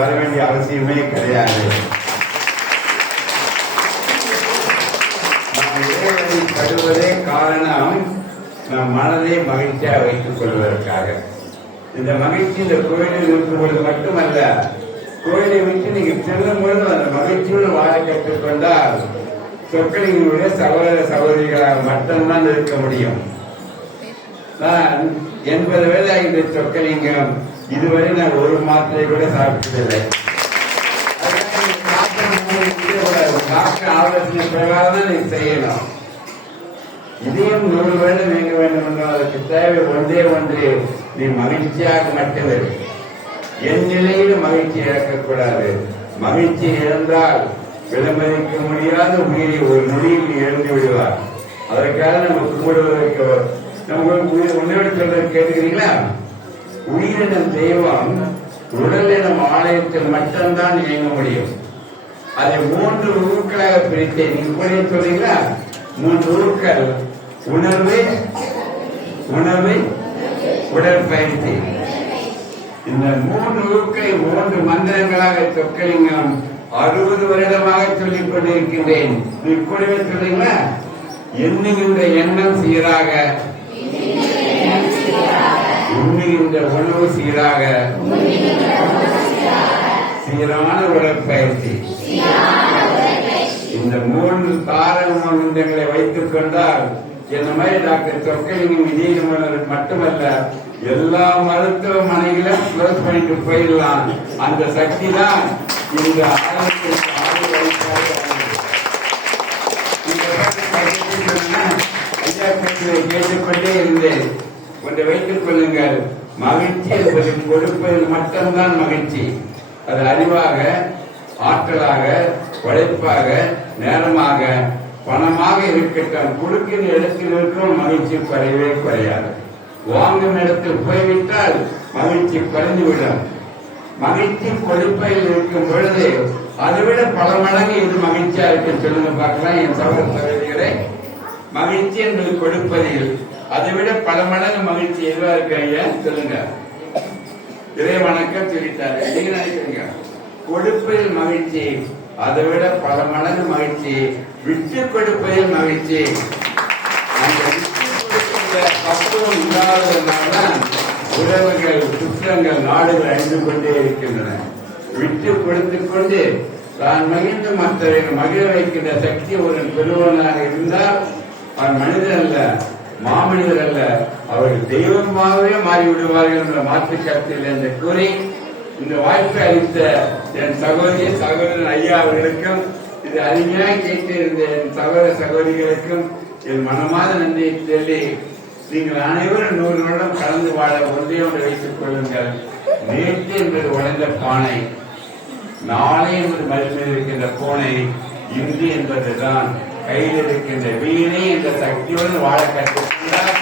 வர வேண்டிய அவசியமே கிடையாது. படுவதே காரணம் நம் மனதை மகிழ்ச்சியா வைத்துக் கொள்வதற்காக. இந்த மகிழ்ச்சி இந்த கோயிலில் இருக்கும்போது மட்டுமல்ல, கோயிலை விட்டு நீங்க செல்லும் பொழுது அந்த மகிழ்ச்சியோடு வாழ கற்றுக்கொண்டால் சொக்கலிங்களுடைய சகோதர சகோதரிகளாக மட்டும்தான் இருக்க முடியும். நான் 80 வயதாகின்ற சொக்கலிங்கம் இதுவரை நான் ஒரு மாத்திரை கூட சாப்பிட்டதில்லை. டாக்டர் ஆலோசனை பிரகாரம் நீ செய்யணும். இதையும் 100 வருடம் இயங்க வேண்டும் என்றால் அதற்கு தேவை ஒன்றே ஒன்று, நீ மகிழ்ச்சியாக மட்டுமே. என் நிலையில் மகிழ்ச்சி இழக்கக்கூடாது. மகிழ்ச்சி இழந்தால் விளம்பரிக்க முடியாத உயிரை ஒரு நொடியில் நீ இழந்து விடுவார். அதற்காக நம்ம கும்பிடுவதற்கு உன்னோட சொல்றது கேட்டுக்கிறீங்களா? உயிரினம் தெய்வம் உடலினம் ஆலயத்தில் மட்டும்தான் இயங்க முடியும். அதை 3 உருக்களாக பிரித்தேன். நீங்க கூட சொல்றீங்களா? 3 உருக்கள்: உணர்வு, உடற்பயிற்சி. இந்த 3 உருக்களை 3 மந்திரங்களாக சொக்கலிங்கம் 60 வருடமாக சொல்லிக் கொண்டிருக்கின்றேன். நீ கூடவே சொல்றீங்களா? எண்ணுகின்ற எண்ணம் சீராக, உண்ணுகின்ற உணவு சீராக, சீரான உடற்பயிற்சி. இந்த 3 காரண மந்திரங்களை வைத்துக் கொண்டால் என்ன மாதிரி டாக்டர் சொக்கலிங்கம் விஜயகுமார் மட்டுமல்ல, எல்லா மருத்துவமனைகளும் க்ளோஸ் பண்ணிட்டு போயிடலாம். அந்த சக்தி தான் இந்த கேட்டுக்கொண்டே இருந்தேன். ஒன்றை வைத்துக் கொள்ளுங்கள், மகிழ்ச்சி என்பது கொடுப்பதில் மட்டும்தான் மகிழ்ச்சி. அது அறிவாக, ஆற்றலாக, உழைப்பாக, நேரமாக, பணமாக இருக்கட்டும், கொடுக்கிற இடத்தில் இருக்கும் மகிழ்ச்சி குறையவே குறையாது. வாங்கும் இடத்தில் போய்விட்டால் மகிழ்ச்சி குறைந்துவிடும். மகிழ்ச்சி கொடுப்பையில் இருக்கும் பொழுது அதைவிட பல மடங்கு இது மகிழ்ச்சியா இருக்கு. சொல்லுங்க பார்க்கலாம் என் சகோதர சகோதரிகளே. மகிழ்ச்சி என்பது கொடுப்பதில் அதைவிட பல மடங்கு மகிழ்ச்சி எதுவா இருக்காங்க சொல்லுங்க. இறை வணக்கம் சொல்லிட்டாரு. நீங்க நினைக்கிறீங்க கொடுப்பதில் மகிழ்ச்சி, அதை விட பல மடங்கு மகிழ்ச்சி விட்டு கொடுப்பதில் மகிழ்ச்சி. அந்த விட்டு கொடுக்கின்ற பக்குவம் இல்லாததுனால்தான் உறவுகள், சுற்றங்கள், நாடுகள் அழிந்து கொண்டே இருக்கின்றன. விட்டு கொடுத்துக் கொண்டு தான் மகிழ்ந்து மற்றவர்கள் மகிழ வைக்கின்ற சக்தி ஒரு பெருவனாக இருந்தால் அவன் மனிதன் அல்ல, மாமனிதர் அல்ல, அவர்கள் தெய்வமாகவே மாறிவிடுவார்கள் என்ற மாற்று கருத்தில் என்று கூறி இந்த வாய்ப்பை அளித்த என் சகோதரன் ஐயா அவர்களுக்கும், இது அருமையாக கேட்டிருந்த என் சகோதர சகோதரிகளுக்கும் என் மனமாத நன்றியை சொல்லி, நீங்கள் அனைவரும் 100 வருடம் கலந்து வாழ ஒன்றே ஒன்று வைத்துக் கொள்ளுங்கள். நேற்று என்பது உடைந்த பானை, நாளை என்பது மறுமையில் இருக்கின்ற பூனை, இன்று என்பதுதான் கையில் இருக்கின்ற வீணை என்ற சக்தியுடன் வாழ கற்றுக்கொண்டால்